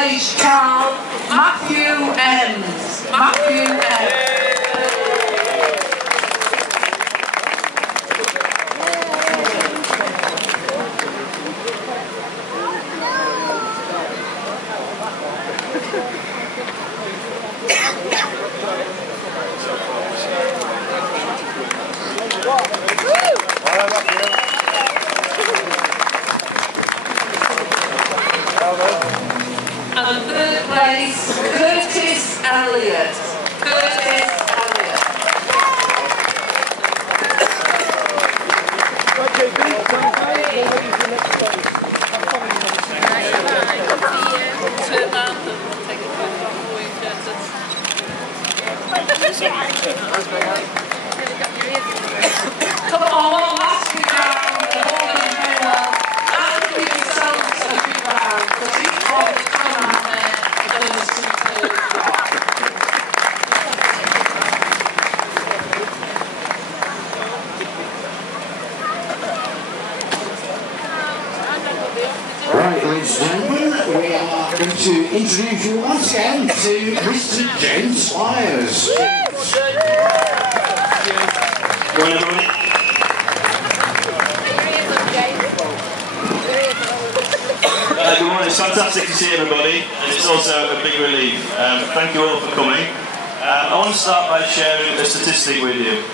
place Carl Matthew Ems. Matthew Ems. And third place, Curtis Elliott. Curtis Elliott. Come on, let's get down the Holden Taylor and give yourselves a big round because each one has come out there and done a superb job. Right, ladies and gentlemen, we are going to introduce you once again to Mr. James Squires. Go on, everybody. Good morning, it's fantastic to see everybody, and it's also a big relief. Thank you all for coming. I want to start by sharing a statistic with you.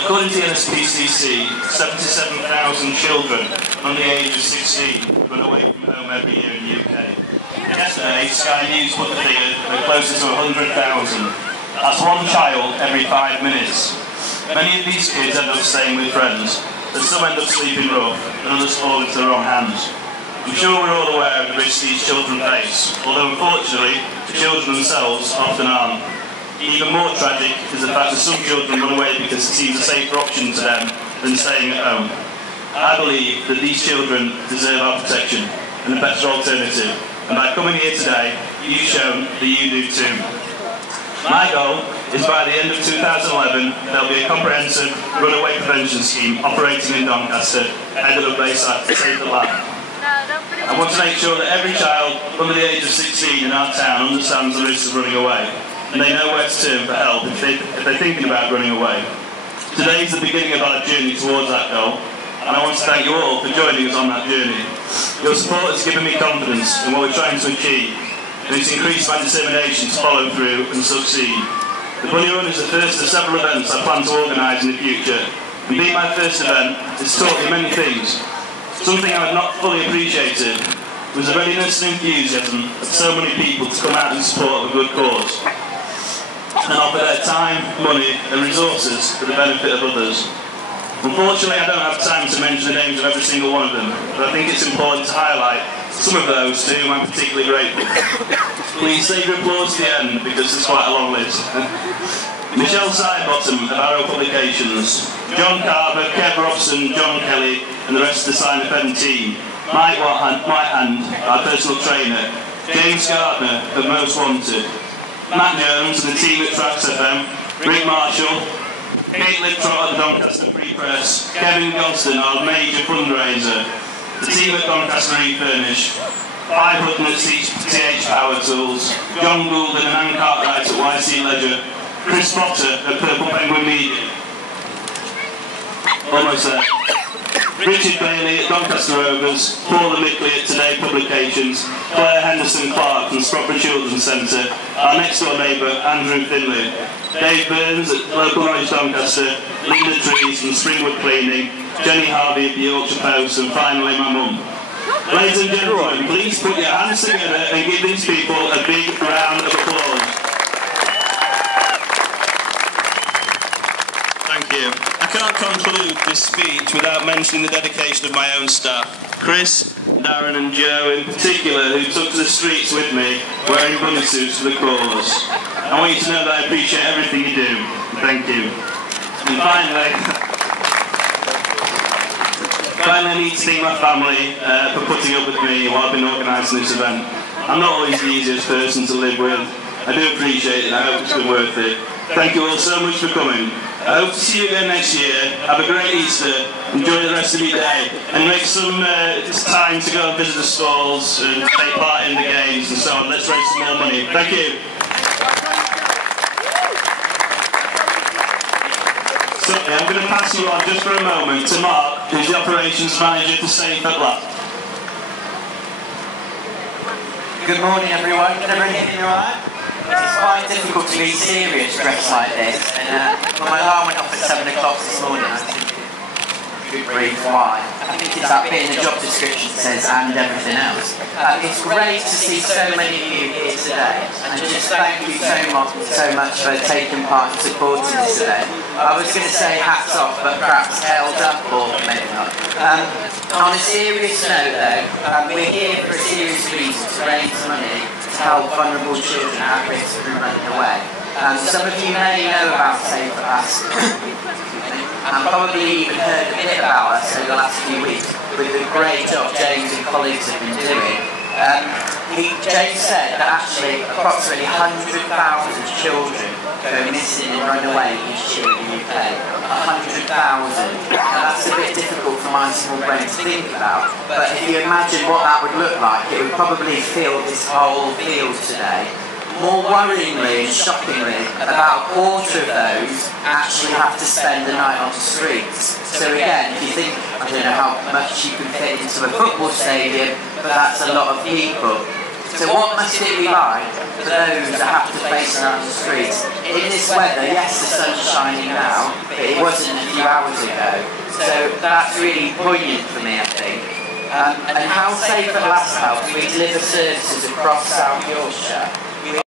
According to the NSPCC, 77,000 children under the age of 16 run away from home every year in the UK. Yesterday, Sky News put the figure at closer to 100,000. That's one child every 5 minutes. Many of these kids end up staying with friends, but some end up sleeping rough, and others fall into the wrong hands. I'm sure we're all aware of the risks these children face, although unfortunately, the children themselves often aren't. Even more tragic is the fact that some children run away because it seems a safer option to them than staying at home. I believe that these children deserve our protection and a better alternative, and by coming here today, you've shown that you do too. My goal is by the end of 2011, there'll be a comprehensive runaway prevention scheme operating in Doncaster, headed up Bayside to save the lad. I want to make sure that every child under the age of 16 in our town understands the risks of running away, and they know where to turn for help if they're thinking about running away. Today is the beginning of our journey towards that goal, and I want to thank you all for joining us on that journey. Your support has given me confidence in what we're trying to achieve, and it's increased my determination to follow through and succeed. The Bunny Run is the first of several events I plan to organise in the future, and being my first event, it's taught me many things. Something I had not fully appreciated was the readiness and enthusiasm of so many people to come out in support of a good cause and offer their time, money and resources for the benefit of others. Unfortunately, I don't have time to mention the names of every single one of them, but I think it's important to highlight some of those to whom I'm particularly grateful. Please save your applause to the end because it's quite a long list. Michelle Sidebottom of Arrow Publications, John Carver, Kev Robson, John Kelly and the rest of the Sign FM team, Mike Whitehand, our personal trainer, James Gardner of Most Wanted, Matt Jones and the team at Tracks FM, Rick Marshall, Kate Liptrot at the Doncaster Free Press, Kevin Johnston, our major fundraiser, the team at Doncaster Refurnish, 5 Hutton at CH Power Tools, John Goulden and Anne Cartwright at YC Leisure, Chris Potter at Purple Penguin Media. Almost there. Richard Bailey at Doncaster Rovers, Paula Mickley at Today Publications, Claire Henderson-Clark from Sprockford Children's Centre, our next door neighbour Andrew Finley, Dave Burns at Local Knowledge Doncaster, Linda Trees from Springwood Cleaning, Jenny Harvey at the Yorkshire Post, and finally my mum. Ladies and gentlemen, please put your hands together and give these people a big round of applause. Thank you. I can't conclude this speech without mentioning the dedication of my own staff. Chris, Darren and Joe in particular, who took to the streets with me wearing bunny suits for the cause. I want you to know that I appreciate everything you do. Thank you. And finally, I need to thank my family for putting up with me while I've been organising this event. I'm not always the easiest person to live with. I do appreciate it and I hope it's been worth it. Thank you all so much for coming. I hope to see you again next year. Have a great Easter. enjoy the rest of your day, and make some time to go and visit the stalls and take part in the games and so on. Let's raise some more money. Thank you. So I'm going to pass you on just for a moment to Mark, who's the operations manager for Safe at Last. Good morning, everyone. Can everyone hear me alright? It's quite difficult to be serious dressed like this, and my alarm went off at 7 o'clock this morning. I think good brief why. I think it's that bit in the job description that says and everything else. It's great to see so many of you here today, and just thank you so much for taking part and supporting us today. I was going to say hats off, but perhaps held up, or maybe not. On a serious note though, we're here for a serious reason, to raise money to help vulnerable children at risk from running away. Some of you may know about Safe at Last, and probably even heard a bit about us over the last few weeks with the great job James and colleagues have been doing. James said that actually approximately 100,000 children go missing and run away each year in the UK. 100,000. Now that's a bit difficult for my small brain to think about, but if you imagine what that would look like, it would probably fill this whole field today. More worryingly and shockingly, about a quarter of those actually have to spend the night on the streets. So again, if you think, I don't know how much you can fit into a football stadium, but that's a lot of people. So what must it be like for those that have to face around the streets? In this weather, yes, the sun's shining now, but it wasn't a few hours ago. So that's really poignant for me, I think. And how Safe at Last helps, we deliver services across South Yorkshire.